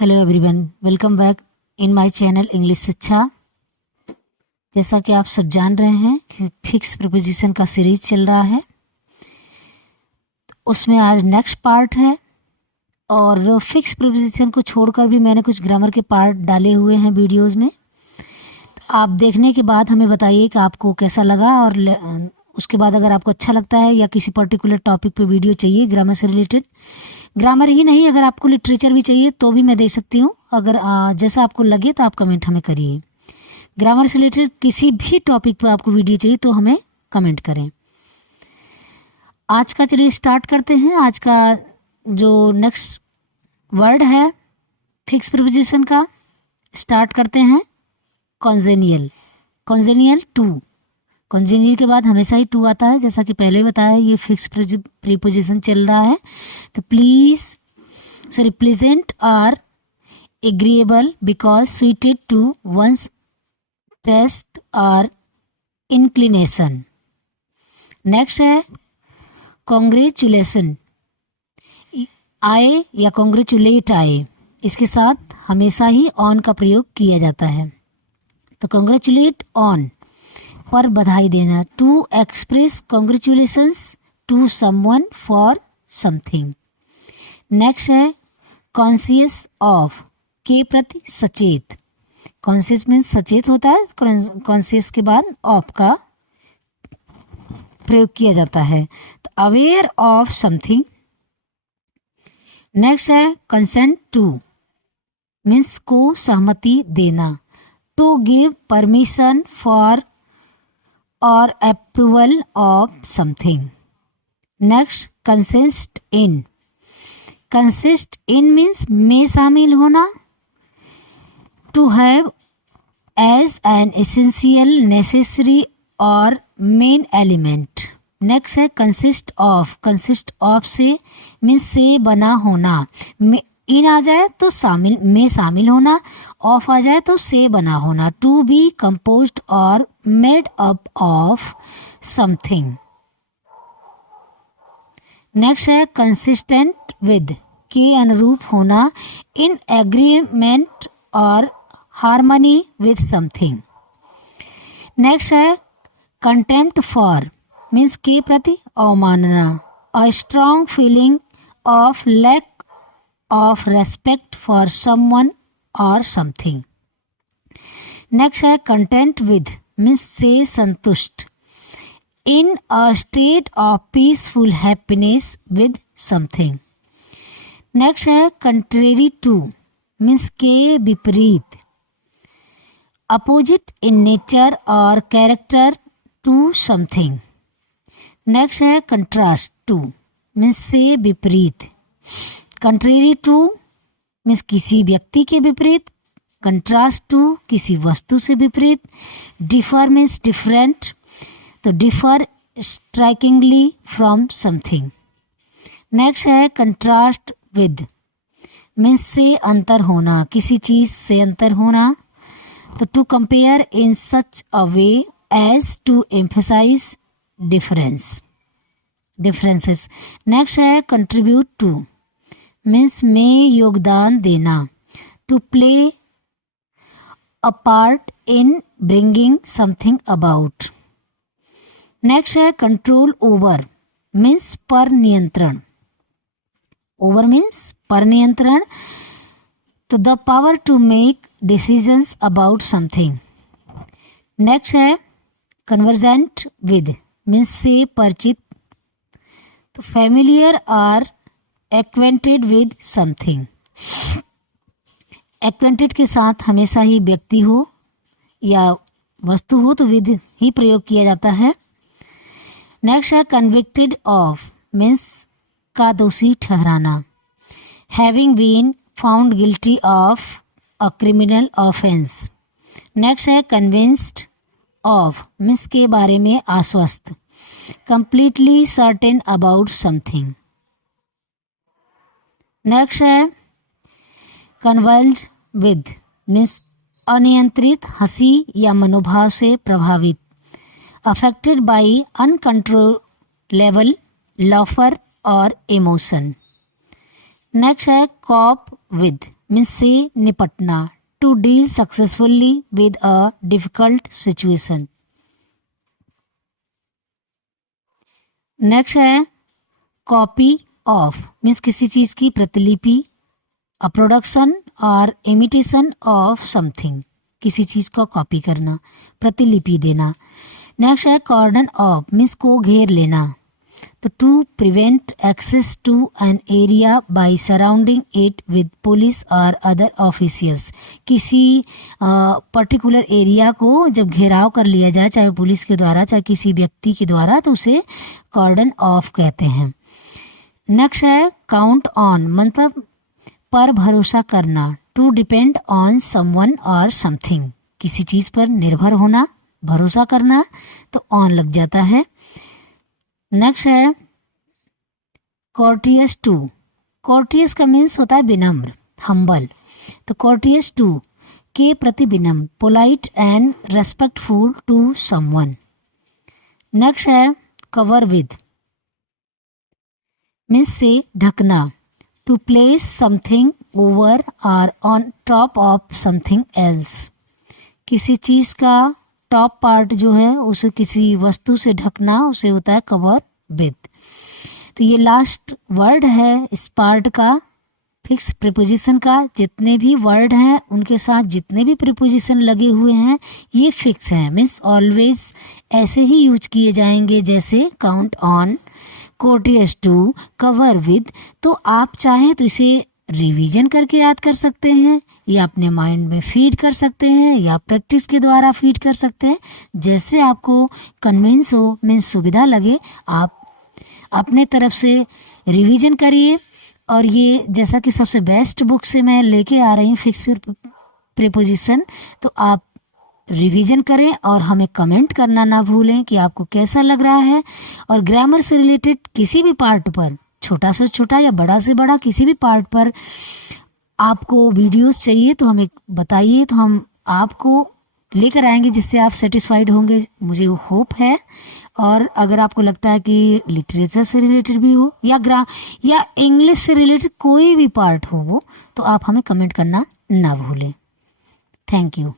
Hello everyone, welcome back in my channel English शिक्षा। जैसा कि आप सब जान रहे हैं कि फिक्स प्रीपोजिशन का सीरीज चल रहा है, उसमें आज नेक्स्ट पार्ट है। और फिक्स प्रीपोजिशन को छोड़कर भी मैंने कुछ ग्रामर के पार्ट डाले हुए हैं वीडियोस में। आप देखने के बाद हमें बताइए कि आपको कैसा लगा, और उसके बाद अगर आपको अच्छा लगता है या किसी पर्टिकुलर टॉपिक पे वीडियो चाहिए ग्रामर से रिलेटेड, ग्रामर ही नहीं अगर आपको लिटरेचर भी चाहिए तो भी मैं दे सकती हूँ। अगर जैसा आपको लगे तो आप कमेंट हमें करिए। ग्रामर से रिलेटेड किसी भी टॉपिक पे आपको वीडियो चाहिए तो हमें कमेंट करें। आज का चलिए स्टार्ट करते हैं। आज का जो नेक्स्ट वर्ड है फिक्स प्रीपोजिशन का, स्टार्ट करते हैं कॉन्जेनियल। कॉन्जेनियल टू, कॉन्जेनियल के बाद हमेशा ही टू आता है, जैसा कि पहले बताया ये फिक्स प्रीपोजिशन चल रहा है। तो प्लेजेंट और agreeable because suited to one's taste और इंक्लिनेशन। नेक्स्ट है कॉन्ग्रेचुलेशन, आए या कॉन्ग्रेचुलेट आए, इसके साथ हमेशा ही ऑन का प्रयोग किया जाता है। तो कॉन्ग्रेचुलेट ऑन, पर बधाई देना, to express congratulations to someone for something. Next है कॉन्शियस ऑफ, के प्रति सचेत। कॉन्शियस मीन्स सचेत होता है, कॉन्शियस के बाद ऑफ का प्रयोग किया जाता है। तो अवेयर ऑफ समथिंग। नेक्स्ट है कंसेंट टू, मीन्स को सहमति देना, to give permission for or approval of something. Next consist in, consist in means में शामिल होना, to have as an essential necessary or main element. Next है consist of, consist of से means से बना होना, इन आ जाए तो शामिल में शामिल होना, ऑफ आ जाए तो से बना होना, to be composed or made up of something. Next है कंसिस्टेंट विद, के अनुरूप होना, in agreement or harmony with something. Next है कंटेम्प्ट फॉर, मीन्स के प्रति अवमानना, a strong feeling of lack of respect for someone or something. Next है content with, means से संतुष्ट, in a state of peaceful happiness with something. Next है contrary to, means के विपरीत, opposite in nature or character to something. Next है contrast to, means से विपरीत, contrary two means किसी व्यक्ति के विपरीत, कंट्रास्ट टू किसी वस्तु से विपरीत, डिफर मीन्स डिफरेंट, तो differ strikingly from something. Next है कंट्रास्ट विद, मीन्स से अंतर होना, किसी चीज से अंतर होना, तो to compare in such a way as to emphasize differences. Next है कंट्रीब्यूट टू, मीन्स में योगदान देना, to play a part in bringing something about. Next है कंट्रोल ओवर, मीन्स पर नियंत्रण, ओवर मीन्स पर नियंत्रण, तो the power to make decisions about something. Next है कन्वर्जेंट विद, मीन्स से परिचित, तो फैमिलियर और एक्वेंटेड विद समथिंग। एक्वेंटेड के साथ हमेशा ही व्यक्ति हो या वस्तु हो तो विद ही प्रयोग किया जाता है। नेक्स्ट है कन्विक्टेड ऑफ, मीन्स का दोषी ठहराना, having been found guilty of a criminal offence. Next है कन्विंस्ड ऑफ, मीन्स के बारे में आश्वस्त, completely certain about something. Next है कन्वर्ज विद, मीन्स अनियंत्रित हंसी या मनोभाव से प्रभावित, affected by uncontrollable laughter or emotion. Next है कॉप with मीन्स से निपटना, to deal successfully with a difficult situation. Next है कॉपी ऑफ मीन्स किसी चीज की प्रतिलिपि, a production or imitation of something, किसी चीज का कॉपी करना, प्रतिलिपि देना। नेक्स्ट है कॉर्डन ऑफ मीन्स को घेर लेना, तो to prevent access to an area by surrounding it with police or other officials, किसी पर्टिकुलर एरिया को जब घेराव कर लिया जाए, चाहे पुलिस के द्वारा चाहे किसी व्यक्ति के द्वारा, तो उसे कॉर्डन ऑफ कहते हैं। नेक्स्ट है काउंट ऑन मतलब पर भरोसा करना, टू डिपेंड ऑन समवन और समथिंग, किसी चीज पर निर्भर होना, भरोसा करना, तो ऑन लग जाता है। नेक्स्ट है कोर्टियस टू, कोर्टियस का मीन्स होता है विनम्र, हम्बल, तो कोर्टियस टू के प्रति विनम्र, polite and respectful to someone. Next है कवर विद मीन्स से ढकना, to place something over or on top of something else, किसी चीज का टॉप पार्ट जो है उसे किसी वस्तु से ढकना, उसे होता है कवर विद। तो ये लास्ट वर्ड है इस पार्ट का, फिक्स प्रीपोजिशन का। जितने भी वर्ड हैं उनके साथ जितने भी प्रीपोजिशन लगे हुए हैं ये फिक्स हैं, मीन्स ऑलवेज ऐसे ही यूज किए जाएंगे जैसे count on, courteous to, cover with. तो आप चाहें तो इसे रिवीजन करके याद कर सकते हैं या अपने माइंड में फीड कर सकते हैं या प्रैक्टिस के द्वारा फीड कर सकते हैं, जैसे आपको कन्विंस हो, मीन्स सुविधा लगे, आप अपने तरफ से रिवीजन करिए। और ये जैसा कि सबसे बेस्ट बुक से मैं लेके आ रही हूँ फिक्स प्रीपोजिशन, तो आप रिवीजन करें और हमें कमेंट करना ना भूलें कि आपको कैसा लग रहा है। और ग्रामर से रिलेटेड किसी भी पार्ट पर, छोटा से छोटा या बड़ा से बड़ा किसी भी पार्ट पर आपको वीडियोस चाहिए तो हमें बताइए, तो हम आपको लेकर आएंगे जिससे आप सेटिस्फाइड होंगे, मुझे होप है। और अगर आपको लगता है कि लिटरेचर से रिलेटेड भी हो या इंग्लिश से रिलेटेड कोई भी पार्ट हो वो, तो आप हमें कमेंट करना ना भूलें। Thank you.